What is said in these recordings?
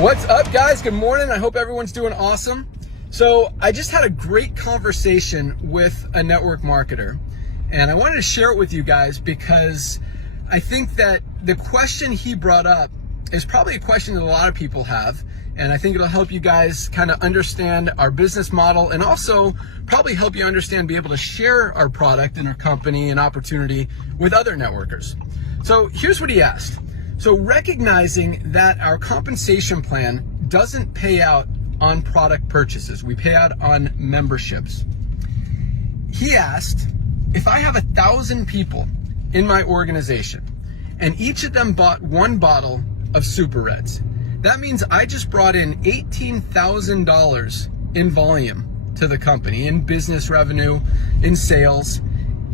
What's up, guys? Good morning. I hope everyone's doing awesome. So I just had a great conversation with a network marketer, and I wanted to share it with you guys because I think that the question he brought up is probably a question that a lot of people have, and I think it'll help you guys kind of understand our business model and also probably help you understand, be able to share our product and our company and opportunity with other networkers. So here's what he asked. So recognizing that our compensation plan doesn't pay out on product purchases, we pay out on memberships. He asked, if I have 1,000 people in my organization and each of them bought one bottle of Super Reds, that means I just brought in $18,000 in volume to the company, in business revenue, in sales,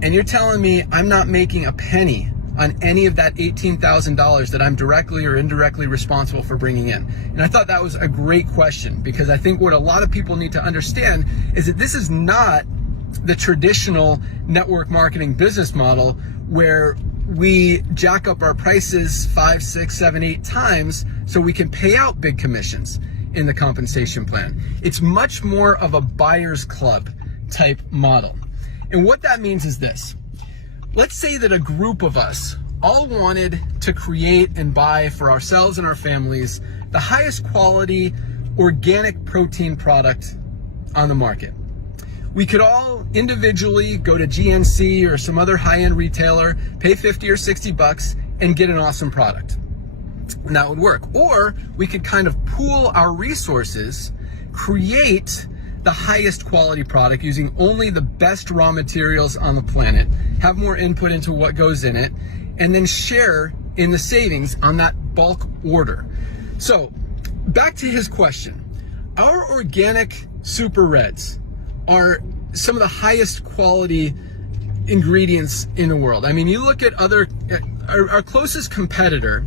and you're telling me I'm not making a penny on any of that $18,000 that I'm directly or indirectly responsible for bringing in? And I thought that was a great question, because I think what a lot of people need to understand is that this is not the traditional network marketing business model where we jack up our prices 5, 6, 7, 8 times so we can pay out big commissions in the compensation plan. It's much more of a buyer's club type model. And what that means is this. Let's say that a group of us all wanted to create and buy for ourselves and our families the highest quality organic protein product on the market. We could all individually go to GNC or some other high-end retailer, pay 50 or 60 bucks and get an awesome product. And that would work. Or we could kind of pool our resources, create the highest quality product using only the best raw materials on the planet, have more input into what goes in it, and then share in the savings on that bulk order. So back to his question. Our organic Super Reds are some of the highest quality ingredients in the world. I mean, you look at our closest competitor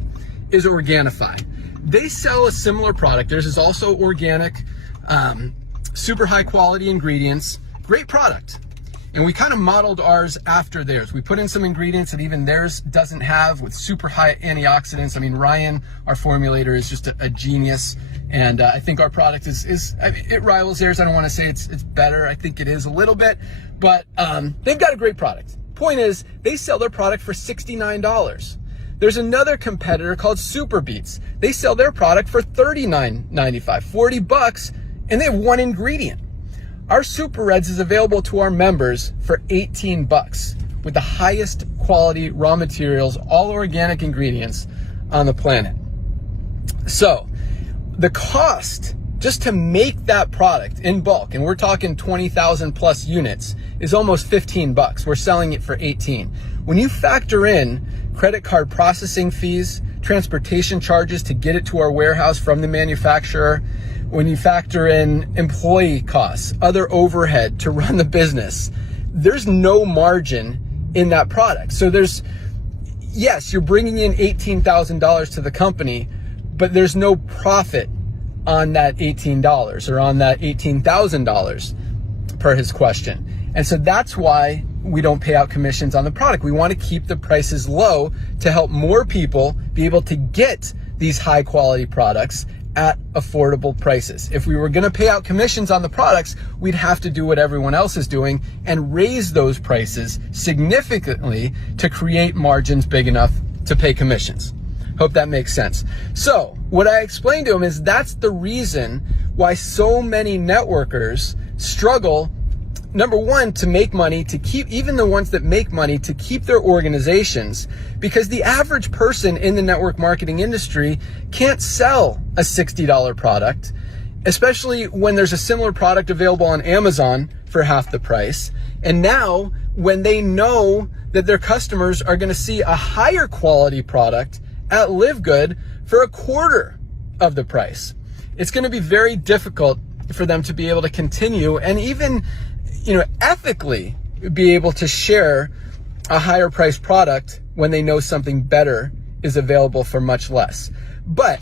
is Organifi. They sell a similar product. Theirs is also organic, super high quality ingredients, great product. And we kind of modeled ours after theirs. We put in some ingredients that even theirs doesn't have, with super high antioxidants. I mean, Ryan, our formulator, is just a genius. And I think our product it rivals theirs. I don't want to say it's better. I think it is a little bit, but they've got a great product. Point is, they sell their product for $69. There's another competitor called Super Beets. They sell their product for $39.95, 40 bucks, and they have one ingredient. Our Super Reds is available to our members for 18 bucks with the highest quality raw materials, all organic ingredients on the planet. So the cost just to make that product in bulk, and we're talking 20,000 plus units, is almost 15 bucks. We're selling it for 18. When you factor in credit card processing fees, transportation charges to get it to our warehouse from the manufacturer, when you factor in employee costs, other overhead to run the business, there's no margin in that product. So yes, you're bringing in $18,000 to the company, but there's no profit on that $18 or on that $18,000 per his question. And so that's why we don't pay out commissions on the product. We want to keep the prices low to help more people be able to get these high quality products at affordable prices. If we were going to pay out commissions on the products, we'd have to do what everyone else is doing and raise those prices significantly to create margins big enough to pay commissions. Hope that makes sense. So what I explained to him is that's the reason why so many networkers struggle, number one, to make money, to keep, even the ones that make money, to keep their organizations, because the average person in the network marketing industry can't sell a $60 product, especially when there's a similar product available on Amazon for half the price. And now when they know that their customers are going to see a higher quality product at LiveGood for a quarter of the price, it's going to be very difficult for them to be able to continue and even, ethically be able to share a higher priced product when they know something better is available for much less. But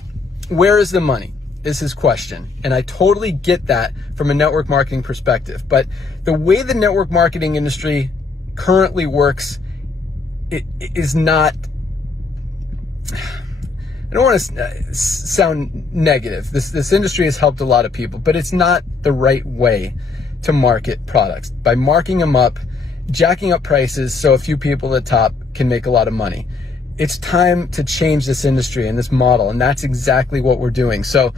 where is the money is his question. And I totally get that from a network marketing perspective. But the way the network marketing industry currently works, it is not, I don't want to sound negative. This industry has helped a lot of people, but it's not the right way to market products. By marking them up, jacking up prices so a few people at the top can make a lot of money. It's time to change this industry and this model, and that's exactly what we're doing. So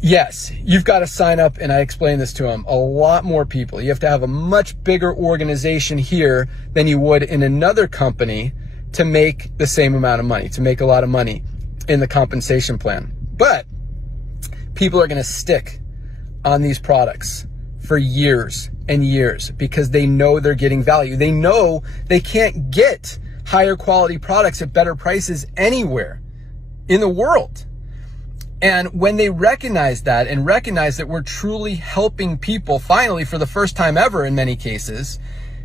yes, you've got to sign up, and I explained this to them, a lot more people. You have to have a much bigger organization here than you would in another company to make the same amount of money, to make a lot of money in the compensation plan. But people are going to stick on these products for years and years because they know they're getting value. They know they can't get higher quality products at better prices anywhere in the world. And when they recognize that and recognize that we're truly helping people, finally, for the first time ever in many cases,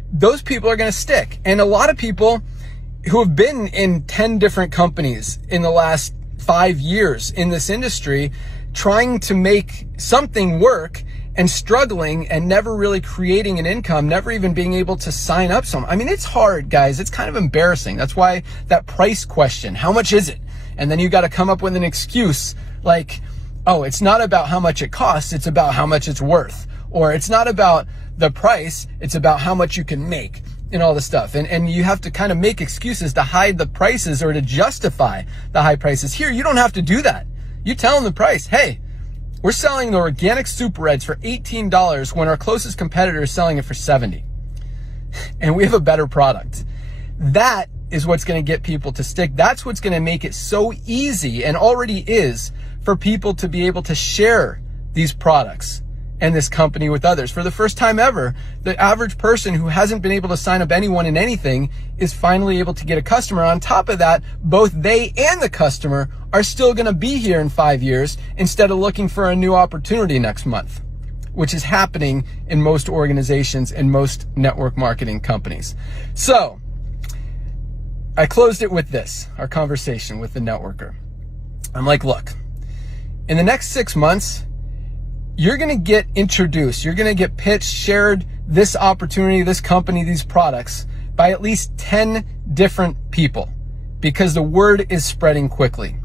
those people are going to stick. And a lot of people who have been in 10 different companies in the last 5 years in this industry, trying to make something work and struggling and never really creating an income, never even being able to sign up some. I mean, it's hard, guys. It's kind of embarrassing. That's why that price question, how much is it? And then you got to come up with an excuse like, oh, it's not about how much it costs, it's about how much it's worth. Or it's not about the price, it's about how much you can make. And all this stuff. And you have to kind of make excuses to hide the prices or to justify the high prices. Here, you don't have to do that. You tell them the price. Hey, we're selling the organic Super Reds for $18 when our closest competitor is selling it for $70. And we have a better product. That is what's going to get people to stick. That's what's going to make it so easy, and already is, for people to be able to share these products and this company with others. For the first time ever, the average person who hasn't been able to sign up anyone in anything is finally able to get a customer. On top of that, both they and the customer are still going to be here in 5 years instead of looking for a new opportunity next month, which is happening in most organizations and most network marketing companies. So I closed it with this, our conversation with the networker. I'm like, look, in the next 6 months, you're going to get introduced, you're going to get pitched, shared this opportunity, this company, these products by at least 10 different people because the word is spreading quickly.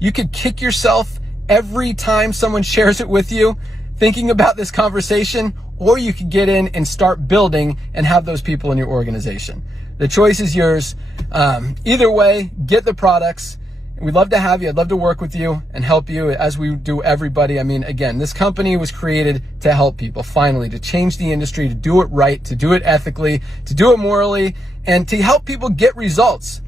You could kick yourself every time someone shares it with you thinking about this conversation, or you could get in and start building and have those people in your organization. The choice is yours. Either way, get the products. We'd love to have you. I'd love to work with you and help you as we do everybody. I mean, again, this company was created to help people, finally, to change the industry, to do it right, to do it ethically, to do it morally, and to help people get results,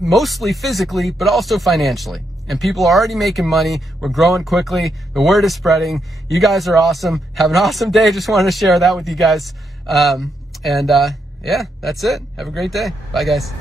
mostly physically, but also financially. And people are already making money. We're growing quickly. The word is spreading. You guys are awesome. Have an awesome day. Just wanted to share that with you guys. Yeah, that's it. Have a great day. Bye, guys.